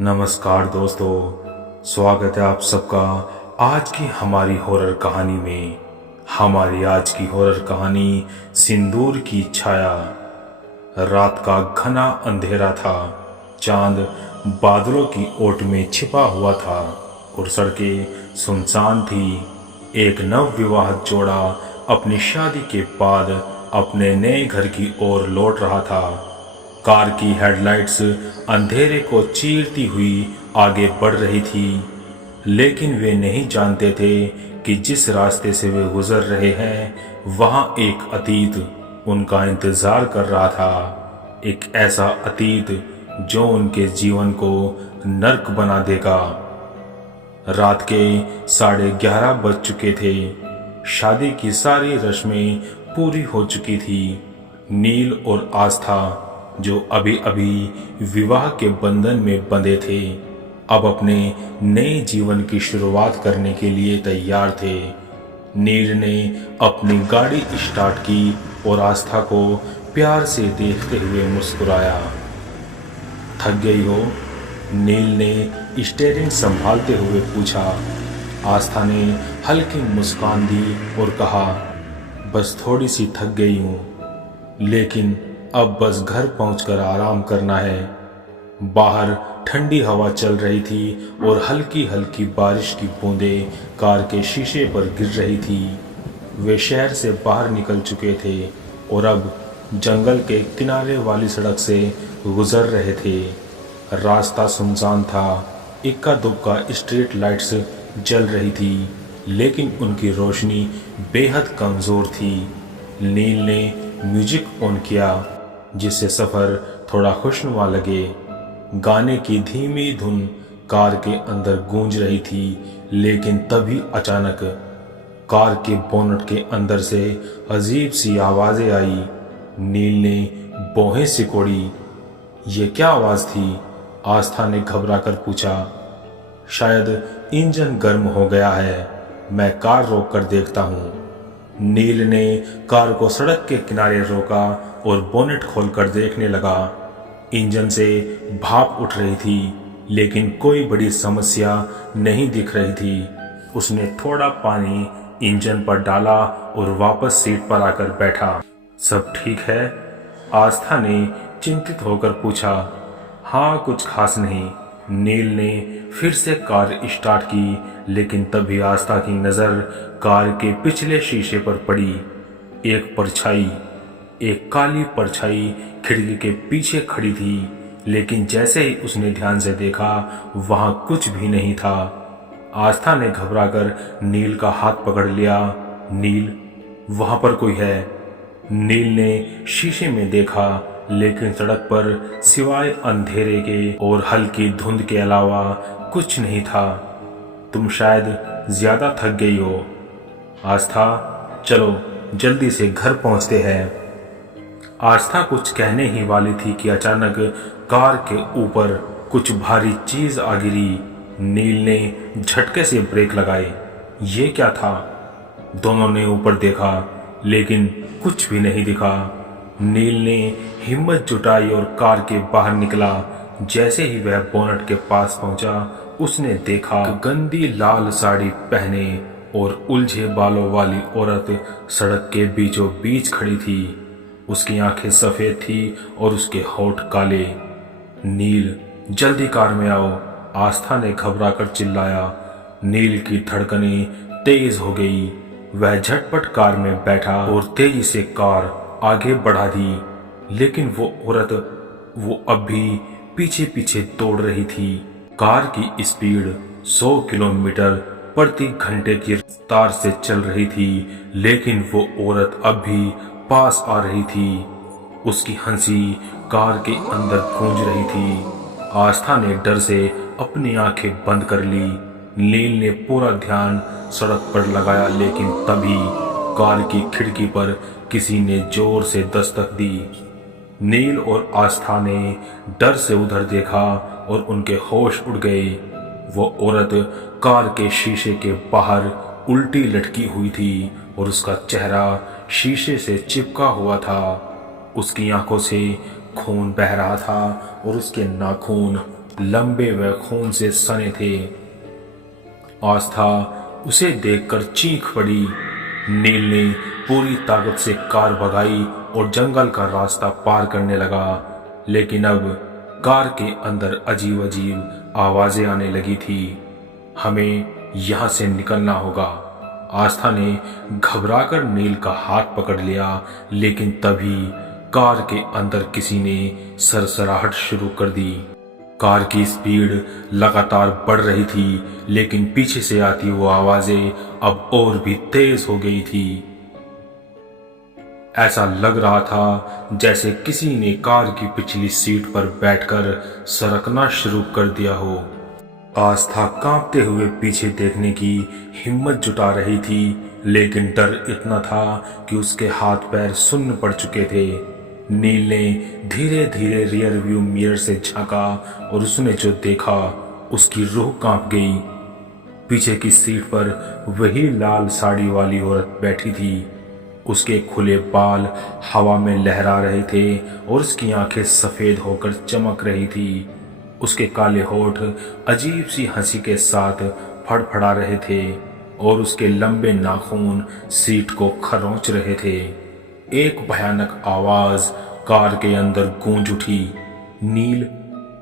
नमस्कार दोस्तों, स्वागत है आप सबका आज की हमारी हॉरर कहानी में। हमारी आज की हॉरर कहानी सिंदूर की छाया। रात का घना अंधेरा था, चांद बादलों की ओट में छिपा हुआ था और सड़कें सुनसान थी। एक नवविवाहित जोड़ा अपनी शादी के बाद अपने नए घर की ओर लौट रहा था। कार की हेडलाइट्स अंधेरे को चीरती हुई आगे बढ़ रही थी, लेकिन वे नहीं जानते थे कि जिस रास्ते से वे गुजर रहे हैं वहां एक अतीत उनका इंतजार कर रहा था। एक ऐसा अतीत जो उनके जीवन को नर्क बना देगा। रात के 11:30 बज चुके थे। शादी की सारी रस्में पूरी हो चुकी थी। नील और आस्था, जो अभी अभी विवाह के बंधन में बंधे थे, अब अपने नए जीवन की शुरुआत करने के लिए तैयार थे। नील ने अपनी गाड़ी स्टार्ट की और आस्था को प्यार से देखते हुए मुस्कुराया। थक गई हो? नील ने स्टीयरिंग संभालते हुए पूछा। आस्था ने हल्की मुस्कान दी और कहा, बस थोड़ी सी थक गई हूँ, लेकिन अब बस घर पहुंचकर आराम करना है। बाहर ठंडी हवा चल रही थी और हल्की हल्की बारिश की बूंदें कार के शीशे पर गिर रही थी। वे शहर से बाहर निकल चुके थे और अब जंगल के किनारे वाली सड़क से गुजर रहे थे। रास्ता सुनसान था। इक्का दुक्का स्ट्रीट लाइट्स जल रही थी, लेकिन उनकी रोशनी बेहद कमज़ोर थी। नील ने म्यूजिक ऑन किया, जिससे सफ़र थोड़ा खुशनुमा लगे। गाने की धीमी धुन कार के अंदर गूंज रही थी, लेकिन तभी अचानक कार के बोनट के अंदर से अजीब सी आवाज़ें आई। नील ने भौहें सिकोड़ी। ये क्या आवाज़ थी? आस्था ने घबराकर पूछा। शायद इंजन गर्म हो गया है, मैं कार रोक कर देखता हूँ। नील ने कार को सड़क के किनारे रोका और बोनेट खोलकर देखने लगा। इंजन से भाप उठ रही थी, लेकिन कोई बड़ी समस्या नहीं दिख रही थी। उसने थोड़ा पानी इंजन पर डाला और वापस सीट पर आकर बैठा। सब ठीक है? आस्था ने चिंतित होकर पूछा। हाँ, कुछ खास नहीं। नील ने फिर से कार स्टार्ट की, लेकिन तभी आस्था की नज़र कार के पिछले शीशे पर पड़ी। एक काली परछाई खिड़की के पीछे खड़ी थी, लेकिन जैसे ही उसने ध्यान से देखा वहां कुछ भी नहीं था। आस्था ने घबराकर नील का हाथ पकड़ लिया। नील, वहां पर कोई है। नील ने शीशे में देखा, लेकिन सड़क पर सिवाय अंधेरे के और हल्की धुंध के अलावा कुछ नहीं था। तुम शायद ज्यादा थक गई हो। आस्था, चलो जल्दी से घर पहुंचते हैं। आस्था कुछ कहने ही वाली थी कि अचानक कार के ऊपर कुछ भारी चीज आ गिरी। नील ने झटके से ब्रेक लगाए। ये क्या था? दोनों ने ऊपर देखा, लेकिन कुछ भी नहीं दिखा। नील ने हिम्मत जुटाई और कार के बाहर निकला। जैसे ही वह बोनट के पास पहुंचा, उसने देखा गंदी लाल साड़ी पहने और उलझे बालों वाली औरत सड़क के बीचों बीच खड़ी थी। उसकी आंखें सफेद थी और उसके होंठ काले। नील, जल्दी कार में आओ, आस्था ने घबराकर चिल्लाया। नील की धड़कनें तेज हो गई। वह झटपट कार में बैठा और तेजी से कार आगे बढ़ा दी, लेकिन वो औरत अब भी पीछे पीछे दौड़ रही थी। कार की स्पीड 100 किलोमीटर प्रति घंटे की रफ्तार से चल रही थी, लेकिन वो औरत अब भी पास आ रही थी। उसकी हंसी कार के अंदर गूंज रही थी। आस्था ने डर से अपनी आंखें बंद कर ली। नील ने पूरा ध्यान सड़क पर लगाया, लेकिन तभी कार की खिड़की पर किसी ने जोर से दस्तक दी। नील और आस्था ने डर से उधर देखा और उनके होश उड़ गए। वो औरत कार के शीशे के बाहर उल्टी लटकी हुई थी और उसका चेहरा शीशे से चिपका हुआ था। उसकी आंखों से खून बह रहा था और उसके नाखून लंबे व खून से सने थे। आस्था उसे देखकर चीख पड़ी। नील ने पूरी ताकत से कार भगाई और जंगल का रास्ता पार करने लगा, लेकिन अब कार के अंदर अजीब अजीब आवाजें आने लगी थी। हमें यहां से निकलना होगा। आस्था ने घबराकर नील का हाथ पकड़ लिया, लेकिन तभी कार के अंदर किसी ने सरसराहट शुरू कर दी। कार की स्पीड लगातार बढ़ रही थी, लेकिन पीछे से आती वो आवाजें अब और भी तेज हो गई थी। ऐसा लग रहा था जैसे किसी ने कार की पिछली सीट पर बैठकर सरकना शुरू कर दिया हो। आस्था कांपते हुए पीछे देखने की हिम्मत जुटा रही थी, लेकिन डर इतना था कि उसके हाथ पैर सुन्न पड़ चुके थे। नील ने धीरे धीरे रियर व्यू मिरर से झांका और उसने जो देखा उसकी रूह कांप गई। पीछे की सीट पर वही लाल साड़ी वाली औरत बैठी थी। उसके खुले बाल हवा में लहरा रहे थे और उसकी आंखें सफेद होकर चमक रही थी। उसके काले होठ अजीब सी हंसी के साथ फड़फड़ा रहे थे और उसके लंबे नाखून सीट को खरोंच रहे थे। एक भयानक आवाज कार के अंदर गूंज उठी। नील,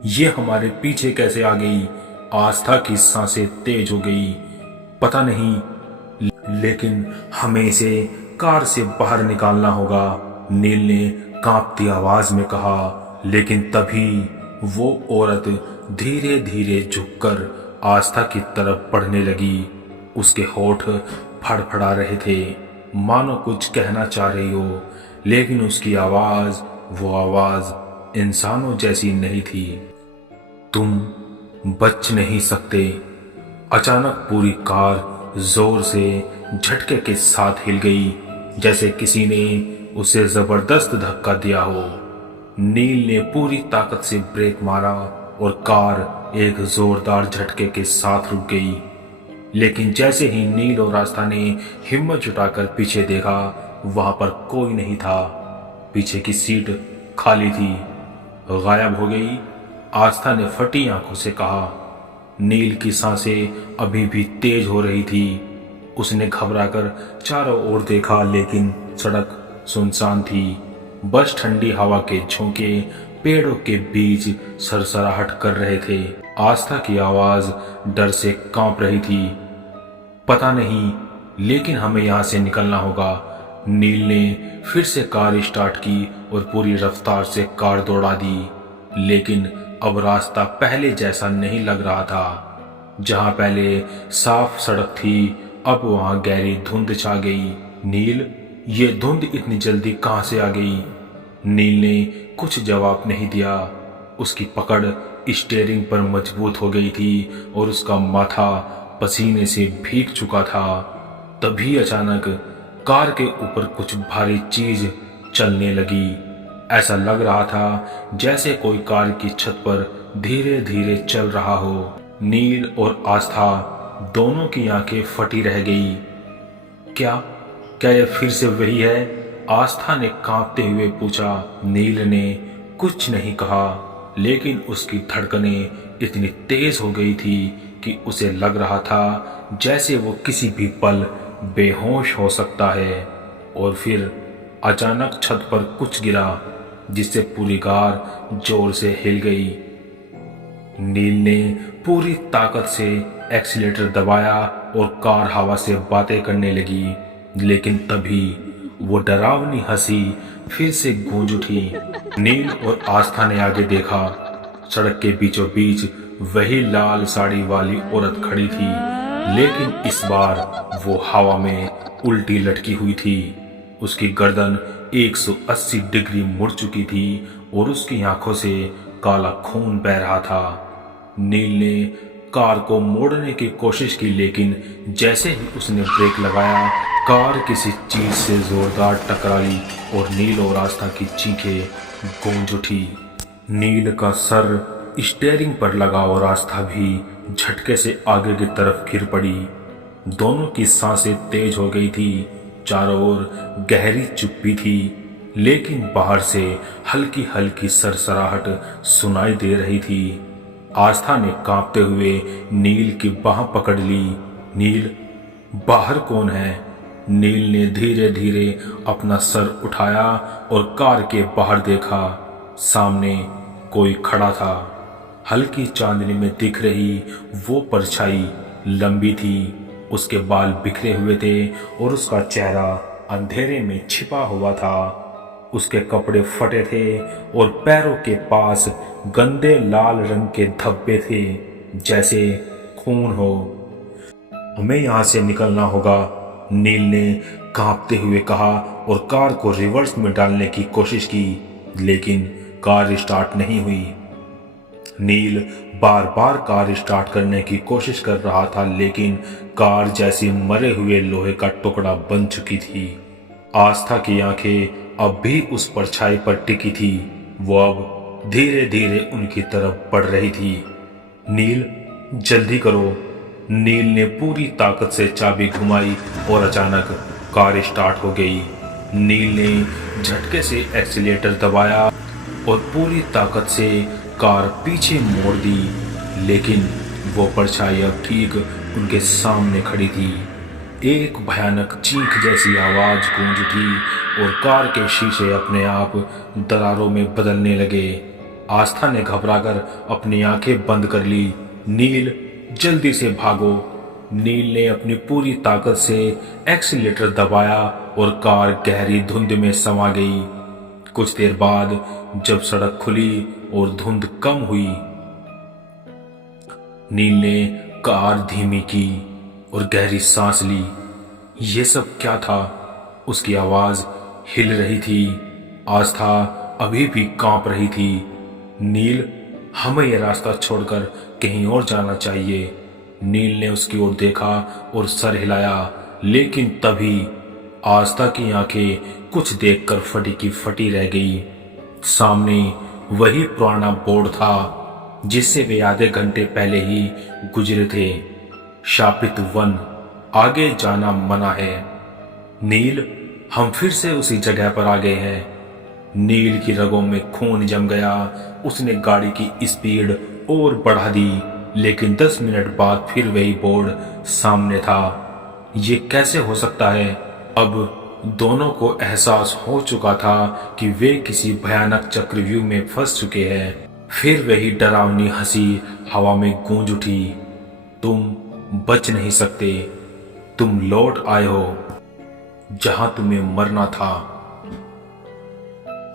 ये हमारे पीछे कैसे आ गई? आस्था की सांसें तेज हो गई। पता नहीं, लेकिन हमें इसे कार से बाहर निकालना होगा, नील ने कांपती आवाज में कहा। लेकिन तभी वो औरत धीरे धीरे झुककर आस्था की तरफ बढ़ने लगी। उसके होठ फड़फड़ा रहे थे, मानो कुछ कहना चाह रही हो, लेकिन उसकी आवाज, वो आवाज इंसानों जैसी नहीं थी। तुम बच नहीं सकते। अचानक पूरी कार जोर से झटके के साथ हिल गई, जैसे किसी ने उसे जबरदस्त धक्का दिया हो। नील ने पूरी ताकत से ब्रेक मारा और कार एक जोरदार झटके के साथ रुक गई। लेकिन जैसे ही नील और आस्था ने हिम्मत जुटाकर पीछे देखा, वहां पर कोई नहीं था। पीछे की सीट खाली थी, गायब हो गई। आस्था ने फटी आंखों से कहा। नील की सांसें अभी भी तेज हो रही थी। उसने घबराकर चारों ओर देखा, लेकिन सड़क सुनसान थी। बस ठंडी हवा के झोंके पेड़ों के बीच सरसराहट कर रहे थे। आस्था की आवाज डर से कांप रही थी। पता नहीं, लेकिन हमें यहां से निकलना होगा। नील ने फिर से कार स्टार्ट की और पूरी रफ्तार से कार दौड़ा दी, लेकिन अब रास्ता पहले जैसा नहीं लग रहा था। जहां पहले साफ सड़क थी, अब वहां गहरी धुंध छा गई। नील, ये धुंध इतनी जल्दी कहां से आ गई? नील ने कुछ जवाब नहीं दिया। उसकी पकड़ स्टीयरिंग पर मजबूत हो गई थी और उसका माथा पसीने से भीग चुका था। तभी अचानक कार के ऊपर कुछ भारी चीज चलने लगी। ऐसा लग रहा था जैसे कोई कार की छत पर धीरे धीरे चल रहा हो। नील और आस्था दोनों की आंखें फटी रह गई। क्या क्या यह फिर से वही है? आस्था ने कांपते हुए पूछा। नील ने कुछ नहीं कहा, लेकिन उसकी धड़कनें इतनी तेज हो गई थी कि उसे लग रहा था जैसे वो किसी भी पल बेहोश हो सकता है। और फिर अचानक छत पर कुछ गिरा, जिससे पूरी कार जोर से हिल गई। नील ने पूरी ताकत से एक्सीलेटर दबाया और कार हवा से बातें करने लगी, लेकिन तभी वो डरावनी हंसी फिर से गूंज उठी। नील और आस्था ने आगे देखा। सड़क के बीचों बीच वही लाल साड़ी वाली औरत खड़ी थी, लेकिन इस बार वो हवा में उल्टी लटकी हुई थी। उसकी गर्दन 180 डिग्री मुड़ चुकी थी और उसकी आंखों से काला खून बह रहा था। नील ने कार को मोड़ने की कोशिश की, लेकिन जैसे ही उसने ब्रेक लगाया, कार किसी चीज से जोरदार टकराई और नील और आस्था की चीखें गूंज उठी। नील का सर स्टीयरिंग पर लगा और आस्था भी झटके से आगे की तरफ गिर पड़ी। दोनों की सांसें तेज हो गई थी। चारों ओर गहरी चुप्पी थी, लेकिन बाहर से हल्की हल्की सरसराहट सुनाई दे रही थी। आस्था ने कांपते हुए नील की बाह पकड़ ली। नील, बाहर कौन है? नील ने धीरे धीरे अपना सर उठाया और कार के बाहर देखा। सामने कोई खड़ा था। हल्की चांदनी में दिख रही वो परछाई लंबी थी, उसके बाल बिखरे हुए थे और उसका चेहरा अंधेरे में छिपा हुआ था। उसके कपड़े फटे थे और पैरों के पास गंदे लाल रंग के धब्बे थे, जैसे खून हो। हमें यहाँ से निकलना होगा, नील ने कांपते हुए कहा और कार को रिवर्स में डालने की कोशिश की, लेकिन कार स्टार्ट नहीं हुई। नील बार बार कार स्टार्ट करने की कोशिश कर रहा था, लेकिन कार जैसे मरे हुए लोहे का टुकड़ा बन चुकी थी। आस्था की आंखें अब भी उस परछाई पर टिकी थी। वो अब धीरे धीरे उनकी तरफ बढ़ रही थी। नील, जल्दी करो। नील ने पूरी ताकत से चाबी घुमाई और अचानक कार स्टार्ट हो गई। नील ने झटके से एक्सीलेटर दबाया और पूरी ताकत से कार पीछे मोड़ दी, लेकिन वो परछाई अब ठीक उनके सामने खड़ी थी। एक भयानक चीख जैसी आवाज गूंज उठी और कार के शीशे अपने आप दरारों में बदलने लगे। आस्था ने घबराकर अपनी आंखें बंद कर ली। नील, जल्दी से भागो। नील ने अपनी पूरी ताकत से एक्सीलेटर दबाया और कार गहरी धुंध में समा गई। कुछ देर बाद जब सड़क खुली और धुंध कम हुई, नील ने कार धीमी की और गहरी सांस ली। ये सब क्या था? उसकी आवाज हिल रही थी। आस्था अभी भी कांप रही थी। नील, हमें यह रास्ता छोड़कर कहीं और जाना चाहिए। नील ने उसकी ओर देखा और सर हिलाया, लेकिन तभी आस्था की आंखें कुछ देखकर फटी की फटी रह गई। सामने वही पुराना बोर्ड था जिससे वे आधे घंटे पहले ही गुजरे थे। शापित वन, आगे जाना मना है। नील, हम फिर से उसी जगह पर आ गए हैं। नील की रगों में खून जम गया। उसने गाड़ी की स्पीड और बढ़ा दी, लेकिन 10 मिनट बाद फिर वही बोर्ड सामने था। ये कैसे हो सकता है? अब दोनों को एहसास हो चुका था कि वे किसी भयानक चक्रव्यूह में फंस चुके हैं। फिर वही डरावनी हंसी हवा में गूंज उठी। तुम बच नहीं सकते। तुम लौट आए हो जहां तुम्हें मरना था।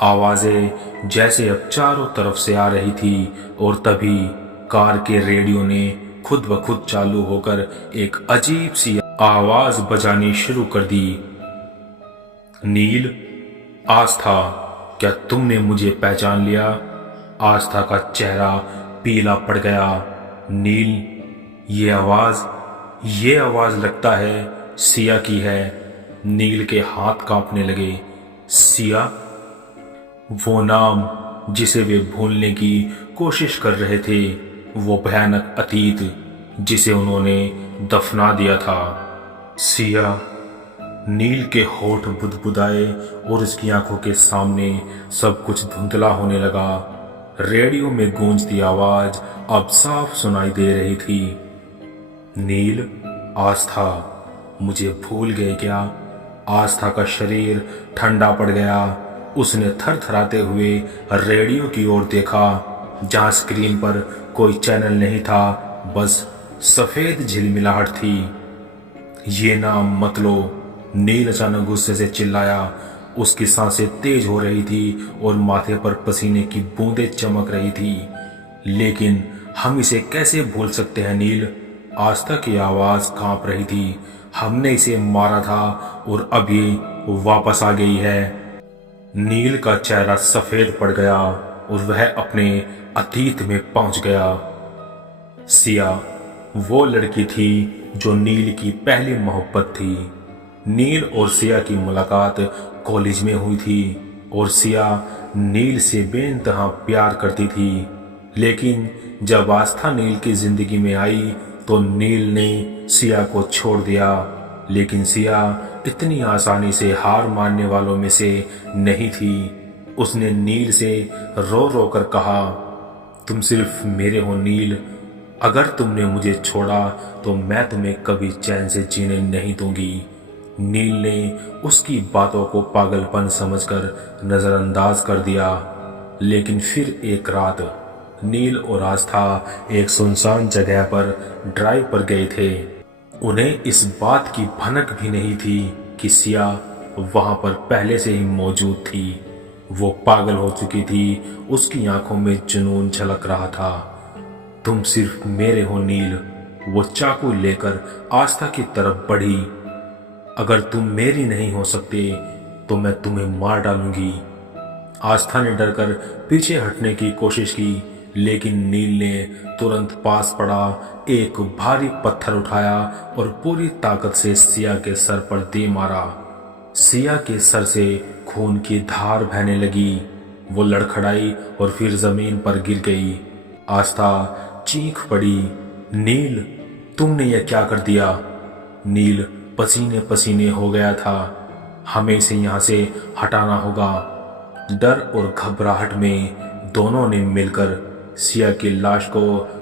आवाजें जैसे अब चारों तरफ से आ रही थी और तभी कार के रेडियो ने खुद ब खुद चालू होकर एक अजीब सी आवाज बजानी शुरू कर दी। नील, आस्था, क्या तुमने मुझे पहचान लिया? आस्था का चेहरा पीला पड़ गया। नील, ये आवाज लगता है सिया की है। नील के हाथ कांपने लगे। सिया, वो नाम जिसे वे भूलने की कोशिश कर रहे थे, वो भयानक अतीत जिसे उन्होंने दफना दिया था। सिया। नील के होठ बुदबुदाए और उसकी आंखों के सामने सब कुछ धुंधला होने लगा। रेडियो में गूंजती आवाज अब साफ सुनाई दे रही थी। नील, आस्था, मुझे भूल गए क्या? आस्था का शरीर ठंडा पड़ गया। उसने थरथराते हुए रेडियो की ओर देखा, जहां स्क्रीन पर कोई चैनल नहीं था, बस सफेद झिलमिलाहट थी। ये नाम मत लो। नील अचानक गुस्से से चिल्लाया। उसकी सांसें तेज हो रही थी और माथे पर पसीने की बूंदें चमक रही थी। लेकिन हम इसे कैसे भूल सकते हैं नील? आस्था की आवाज कांप रही थी। हमने इसे मारा था और अब ये वापस आ गई है। नील का चेहरा सफेद पड़ गया और वह अपने अतीत में पहुंच गया। सिया वो लड़की थी जो नील की पहली मोहब्बत थी। नील और सिया की मुलाकात कॉलेज में हुई थी और सिया नील से बेइंतहा प्यार करती थी। लेकिन जब आस्था नील की जिंदगी में आई तो नील ने सिया को छोड़ दिया। लेकिन सिया इतनी आसानी से हार मानने वालों में से नहीं थी। उसने नील से रो रो कर कहा, तुम सिर्फ मेरे हो नील। अगर तुमने मुझे छोड़ा तो मैं तुम्हें कभी चैन से जीने नहीं दूंगी। नील ने उसकी बातों को पागलपन समझकर नजरअंदाज कर दिया। लेकिन फिर एक रात नील और आस्था एक सुनसान जगह पर ड्राइव पर गए थे। उन्हें इस बात की भनक भी नहीं थी कि सिया वहां पर पहले से ही मौजूद थी। वो पागल हो चुकी थी, उसकी आंखों में जुनून झलक रहा था। तुम सिर्फ मेरे हो नील। वो चाकू लेकर आस्था की तरफ बढ़ी। अगर तुम मेरी नहीं हो सकते तो मैं तुम्हें मार डालूंगी। आस्था ने डरकर पीछे हटने की कोशिश की, लेकिन नील ने तुरंत पास पड़ा एक भारी पत्थर उठाया और पूरी ताकत से सिया के सर पर दे मारा। सिया के सर से खून की धार बहने लगी। वो लड़खड़ाई और फिर जमीन पर गिर गई। आस्था चीख पड़ी, नील तुमने यह क्या कर दिया? नील पसीने पसीने हो गया था। हमें इसे यहाँ से हटाना होगा। डर और घबराहट में दोनों ने मिलकर सिया की लाश को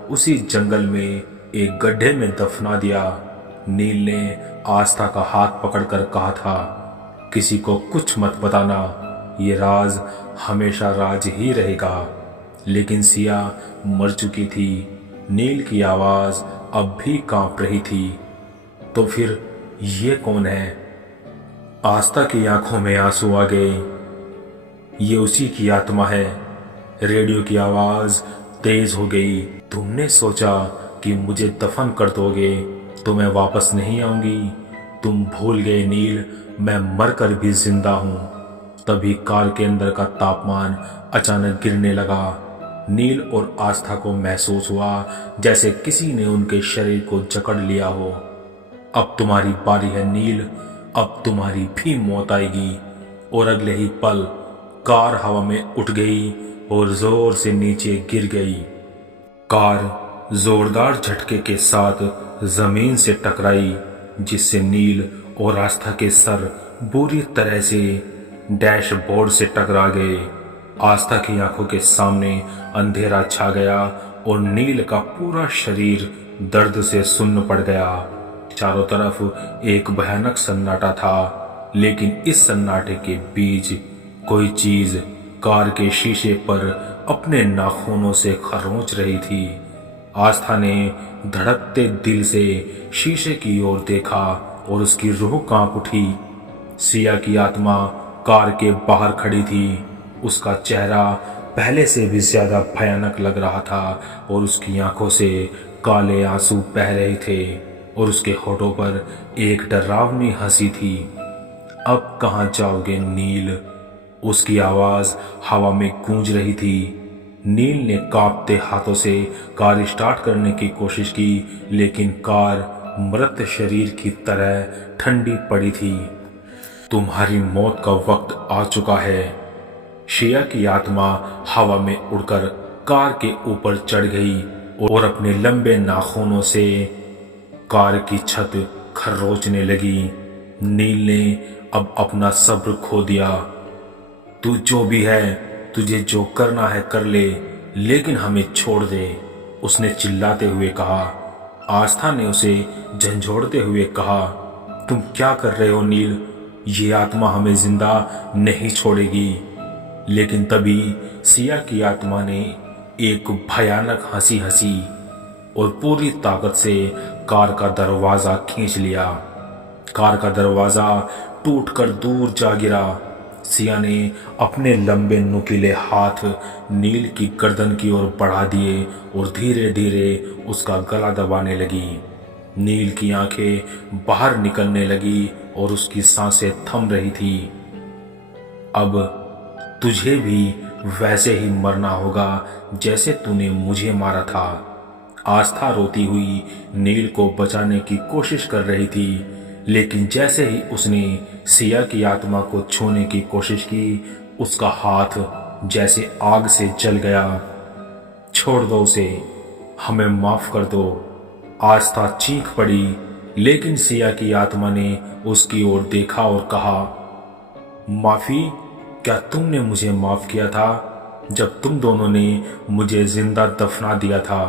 उसी जंगल में एक गड्ढे में दफना दिया। नील ने आस्था का हाथ पकड़कर कहा था, किसी को कुछ मत बताना, ये राज हमेशा राज ही रहेगा। लेकिन सिया मर चुकी थी। नील की आवाज अब भी कांप रही थी। तो फिर ये कौन है? आस्था की आंखों में आंसू आ गए। ये उसी की आत्मा है। रेडियो की आवाज तेज हो गई। तुमने सोचा कि मुझे दफन कर दोगे तो मैं वापस नहीं आऊंगी। तुम भूल गए नील, मैं मरकर भी जिंदा हूं। तभी कार के अंदर का तापमान अचानक गिरने लगा। नील और आस्था को महसूस हुआ जैसे किसी ने उनके शरीर को जकड़ लिया हो। अब तुम्हारी बारी है नील, अब तुम्हारी भी मौत आएगी। और अगले ही पल कार हवा में उठ गई और जोर से नीचे गिर गई। कार जोरदार झटके के साथ जमीन से टकराई, जिससे नील और आस्था के सर बुरी तरह से डैशबोर्ड से टकरा गए। आस्था की आंखों के सामने अंधेरा छा गया और नील का पूरा शरीर दर्द से सुन्न पड़ गया। चारों तरफ एक भयानक सन्नाटा था, लेकिन इस सन्नाटे के बीच कोई चीज कार के शीशे पर अपने नाखूनों से खरोंच रही थी। आस्था ने धड़कते दिल से शीशे की ओर देखा और उसकी रूह कांप उठी। सिया की आत्मा कार के बाहर खड़ी थी। उसका चेहरा पहले से भी ज्यादा भयानक लग रहा था और उसकी आंखों से काले आंसू बह रहे थे और उसके होठों पर एक डरावनी हंसी थी। अब कहां जाओगे नील? उसकी आवाज हवा में गूंज रही थी। नील ने कांपते हाथों से कार स्टार्ट करने की कोशिश की, लेकिन कार मृत शरीर की तरह ठंडी पड़ी थी। तुम्हारी मौत का वक्त आ चुका है। शिया की आत्मा हवा में उड़कर कार के ऊपर चढ़ गई और अपने लंबे नाखूनों से कार की छत खरोंचने लगी। नील ने अब अपना सब्र खो दिया। तू जो भी है, तुझे जो करना है कर ले, लेकिन हमें छोड़ दे, उसने चिल्लाते हुए कहा। आस्था ने उसे झंझोड़ते हुए कहा, तुम क्या कर रहे हो नील? ये आत्मा हमें जिंदा नहीं छोड़ेगी। लेकिन तभी सिया की आत्मा ने एक भयानक हंसी हंसी और पूरी ताकत से कार का दरवाजा खींच लिया। कार का दरवाजा टूटकर दूर जा गिरा। सिया ने अपने लंबे नुकीले हाथ नील की गर्दन की ओर बढ़ा दिए और धीरे धीरे उसका गला दबाने लगी। नील की आंखें बाहर निकलने लगी और उसकी सांसें थम रही थी। अब तुझे भी वैसे ही मरना होगा जैसे तूने मुझे मारा था। आस्था रोती हुई नील को बचाने की कोशिश कर रही थी, लेकिन जैसे ही उसने सिया की आत्मा को छूने की कोशिश की, उसका हाथ जैसे आग से जल गया। छोड़ दो उसे, हमें माफ कर दो। आस्था चीख पड़ी, लेकिन सिया की आत्मा ने उसकी ओर देखा और कहा, माफी? क्या तुमने मुझे माफ किया था? जब तुम दोनों ने मुझे जिंदा दफना दिया था।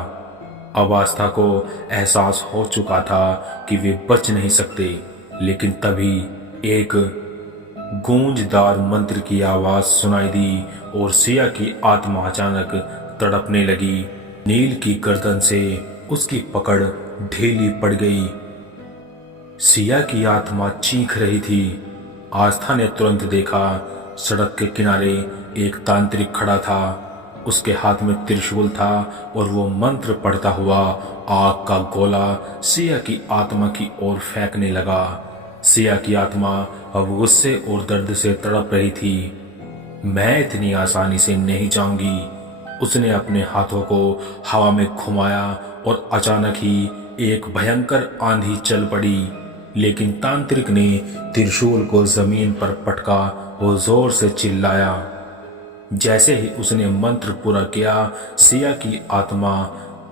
अब आस्था को एहसास हो चुका था कि वे बच नहीं सकते, लेकिन तभी एक गूंजदार मंत्र की आवाज सुनाई दी और सिया की आत्मा अचानक तड़पने लगी। नील की गर्दन से उसकी पकड़ ढीली पड़ गई। सिया की आत्मा चीख रही थी। आस्था ने तुरंत देखा, सड़क के किनारे एक तांत्रिक खड़ा था। उसके हाथ में त्रिशूल था और वो मंत्र पढ़ता हुआ आग का गोला सिया की आत्मा की ओर फेंकने लगा। सिया की आत्मा अब गुस्से और दर्द से तड़प रही थी। मैं इतनी आसानी से नहीं जाऊंगी। उसने अपने हाथों को हवा में घुमाया और अचानक ही एक भयंकर आंधी चल पड़ी। लेकिन तांत्रिक ने त्रिशूल को जमीन पर पटका और जोर से चिल्लाया। जैसे ही उसने मंत्र पूरा किया, सिया की आत्मा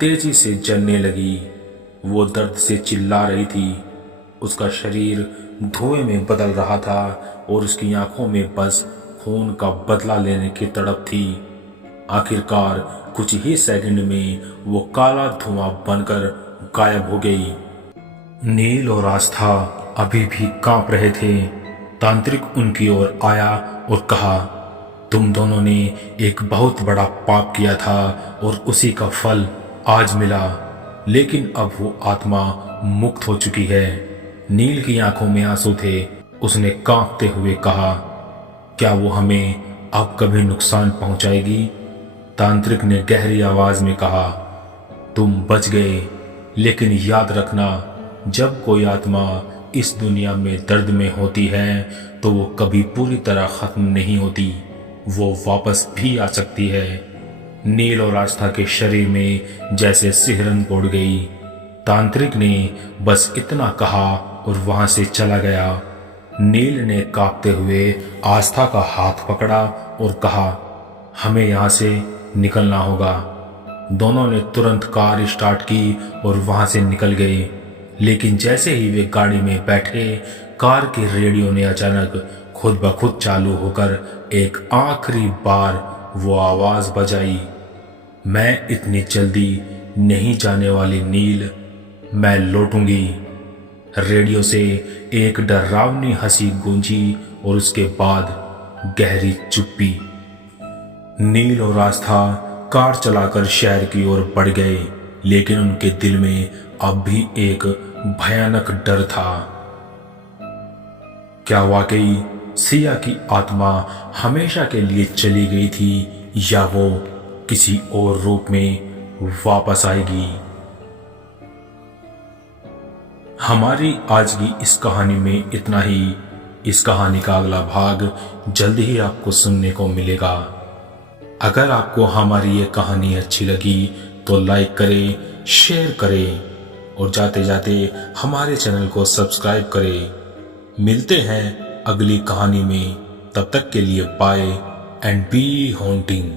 तेजी से जलने लगी। वो दर्द से चिल्ला रही थी। उसका शरीर धुएं में बदल रहा था और उसकी आंखों में बस खून का बदला लेने की तड़प थी। आखिरकार कुछ ही सेकंड में वो काला धुआं बनकर गायब हो गई। नील और आस्था अभी भी कांप रहे थे। तांत्रिक उनकी ओर आया और कहा, तुम दोनों ने एक बहुत बड़ा पाप किया था और उसी का फल आज मिला, लेकिन अब वो आत्मा मुक्त हो चुकी है। नील की आंखों में आंसू थे। उसने कांपते हुए कहा, क्या वो हमें अब कभी नुकसान पहुंचाएगी? तांत्रिक ने गहरी आवाज में कहा, तुम बच गए, लेकिन याद रखना, जब कोई आत्मा इस दुनिया में दर्द में होती है तो वो कभी पूरी तरह खत्म नहीं होती, वो वापस भी आ सकती है। नील और आस्था के शरीर में जैसे सिहरन उड़ गई। तांत्रिक ने बस इतना कहा और वहां से चला गया। नील ने कांपते हुए आस्था का हाथ पकड़ा और कहा, हमें यहाँ से निकलना होगा। दोनों ने तुरंत कार स्टार्ट की और वहां से निकल गए। लेकिन जैसे ही वे गाड़ी में बैठे, कार के रेडियो ने अचानक खुद ब खुद चालू होकर एक आखिरी बार वो आवाज बजाई, मैं इतनी जल्दी नहीं जाने वाली नील, मैं लौटूंगी। रेडियो से एक डरावनी हंसी गूंजी और उसके बाद गहरी चुप्पी। नील और आस्था कार चलाकर शहर की ओर बढ़ गए, लेकिन उनके दिल में अब भी एक भयानक डर था। क्या वाकई सिया की आत्मा हमेशा के लिए चली गई थी, या वो किसी और रूप में वापस आएगी? हमारी आज की इस कहानी में इतना ही। इस कहानी का अगला भाग जल्द ही आपको सुनने को मिलेगा। अगर आपको हमारी ये कहानी अच्छी लगी तो लाइक करें, शेयर करें और जाते जाते हमारे चैनल को सब्सक्राइब करें। मिलते हैं अगली कहानी में। तब तक के लिए बाय एंड बी हॉन्टिंग।